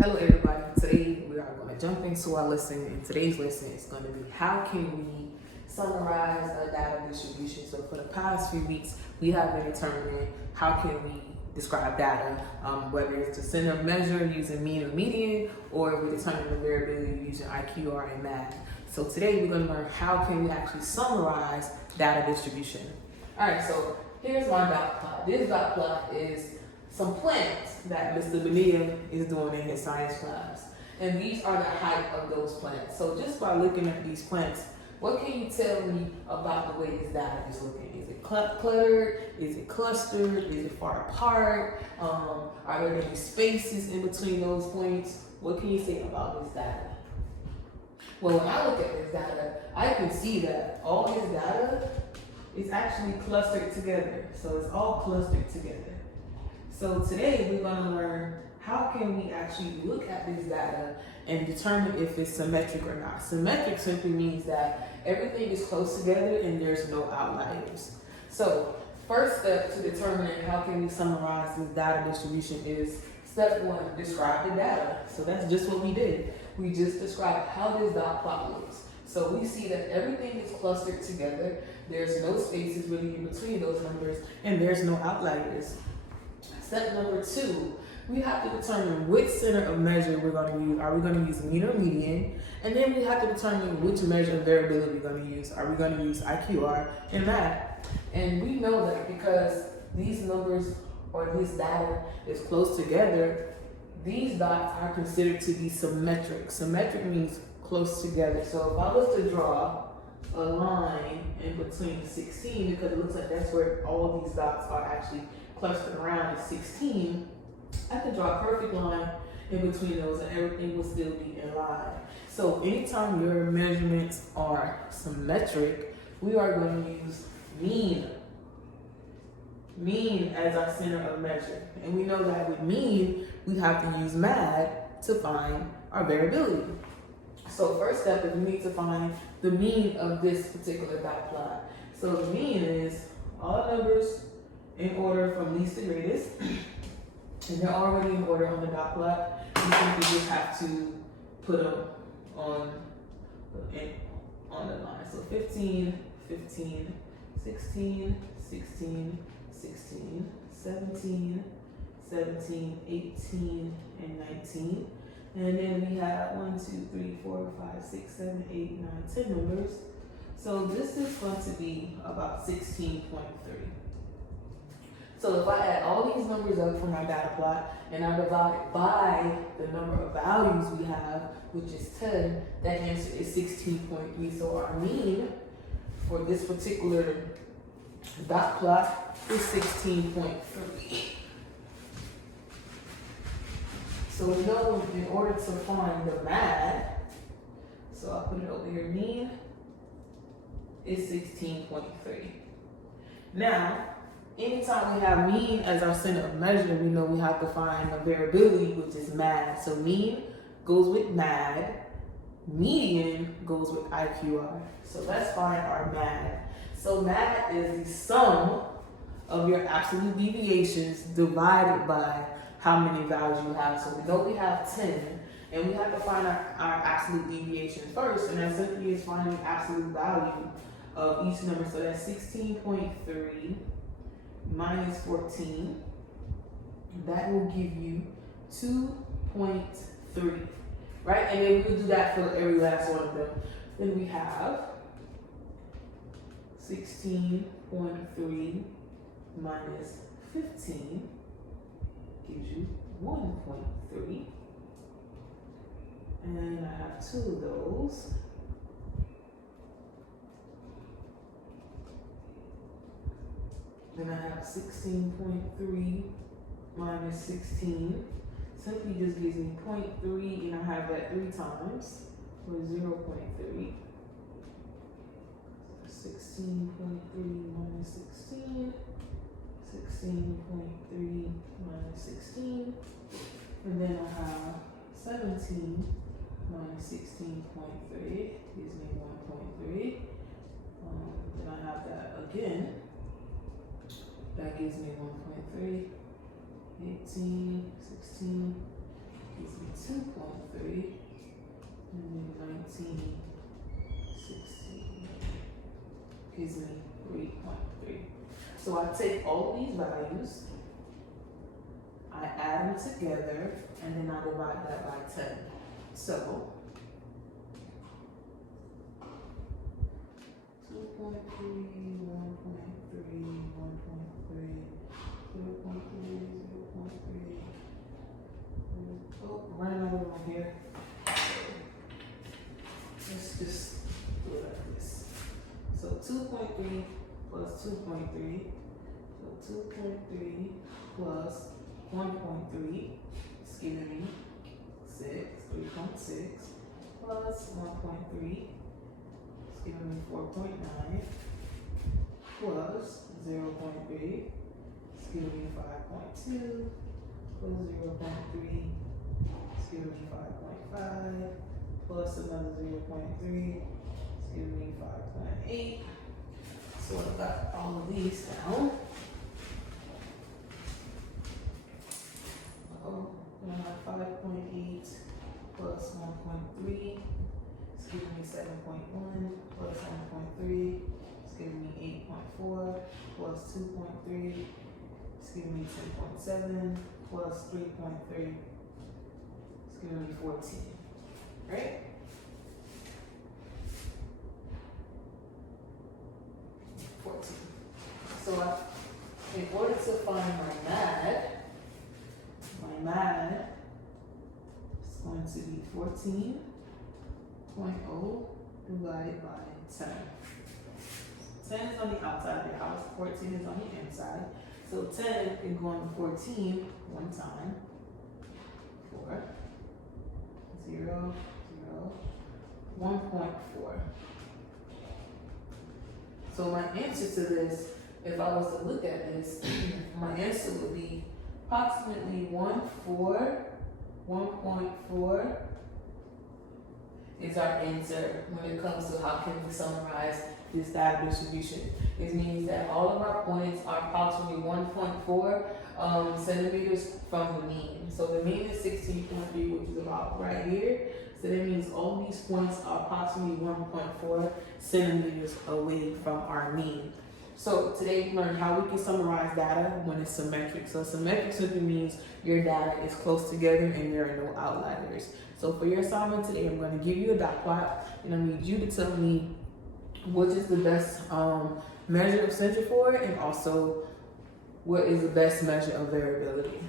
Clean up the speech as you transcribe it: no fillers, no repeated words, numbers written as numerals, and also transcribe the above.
Hello everybody, today we are going to jump into our lesson, and today's lesson is going to be how can we summarize a data distribution. So for the past few weeks we have been determining how can we describe data, whether it's the center of measure using mean or median, or we determine the variability using IQR and math. So today we're going to learn how can we actually summarize data distribution. Alright, so here's my dot plot. This dot plot is some plants that Mr. Bonilla is doing in his science class. And these are the height of those plants. So just by looking at these plants, what can you tell me about the way this data is looking? Is it cluttered? Is it clustered? Is it far apart? Are there any spaces in between those points? What can you say about this data? Well, when I look at this data, I can see that all this data is actually clustered together. So it's all clustered together. So today we're going to learn how can we actually look at this data and determine if it's symmetric or not. Symmetric simply means that everything is close together and there's no outliers. So first step to determining how can we summarize this data distribution is step one, describe the data. So that's just what we did. We just described how this dot plot looks. So we see that everything is clustered together. There's no spaces really in between those numbers and there's no outliers. Step number two, we have to determine which center of measure we're going to use. Are we going to use mean or median? And then we have to determine which measure of variability we're going to use. Are we going to use IQR and math? And we know that because these numbers or this data is close together, these dots are considered to be symmetric. Symmetric means close together. So if I was to draw a line in between 16, because it looks like that's where all these dots are actually clustered around at 16, I could draw a perfect line in between those and everything will still be in line. So anytime your measurements are symmetric, we are going to use mean as our center of measure. And we know that with mean, we have to use math to find our variability. So first step is we need to find the mean of this particular dot plot. So the mean is all numbers in order from least to greatest, and they're already in order on the dot plot. You simply just have to put them on the line. So 15, 15, 16, 16, 16, 17, 17, 18, and 19. And then we have 1, 2, 3, 4, 5, 6, 7, 8, 9, 10 numbers. So this is going to be about 16.3. So if I add all these numbers up for my data plot and I divide it by the number of values we have, which is 10, that answer is 16.3. So our mean for this particular dot plot is 16.3. So we know in order to find the math, so I'll put it over here, mean is 16.3. Now, anytime we have mean as our center of measure, we know we have to find the variability, which is math. So mean goes with math, median goes with IQR. So let's find our math. So math is the sum of your absolute deviations divided by how many values you have. So we know we have 10, and we have to find our absolute deviation first, and that simply is finding the absolute value of each number. So that's 16.3 minus 14. That will give you 2.3, right? And then we'll do that for every last one of them. Then we have 16.3 minus 15 gives you 1.3. And I have two of those. Then I have 16.3 minus 16. Simply just gives me 0.3, and I have that 3 times for 0.3. 16.3 minus 16. 16.3 minus 16. And then I have 17 minus 16.3 gives me 1.3. Then I have that again. That gives me 1.3. 18, 16, gives me 2.3, and then 19, 16 gives me 3.3. So I take all these values, I add them together, and then I divide that by 10. So 2.3, 1.3, 1.3, 0.3, 0.3. Oh, running out of room here. Let's just do it like this. So 2.3 plus 2.3. So 2.3 plus 1.3 is giving me 3.6 plus 1.3 is giving me 4.9 plus 0.3 is giving me 5.2 plus 0.3 is giving me 5.5 plus another 0.3 is giving me 5.8. So I got all of these down. I have 5.8 plus 1.3 is giving me 7.1 plus 1.3 is giving me 8.4 plus 2.3 is giving me 10.7 plus 3.3 is giving me 14, right? So in order to find my MAD is going to be 14.0 divided by 10. 10 is on the outside of the house, 14 is on the inside. So 10 is going to 14 one time. 4, 0, 0, 1.4. So my answer to this, if I was to look at this, my answer would be approximately 1.4 is our answer when it comes to how can we summarize this data distribution. It means that all of our points are approximately 1.4 centimeters from the mean. So the mean is 16.3, which is about right here. So that means all these points are approximately 1.4 centimeters away from our mean. So today we learned how we can summarize data when it's symmetric. So symmetric simply means your data is close together and there are no outliers. So for your assignment today, I'm going to give you a dot plot and I need you to tell me which is the best measure of symmetry for it and also what is the best measure of variability.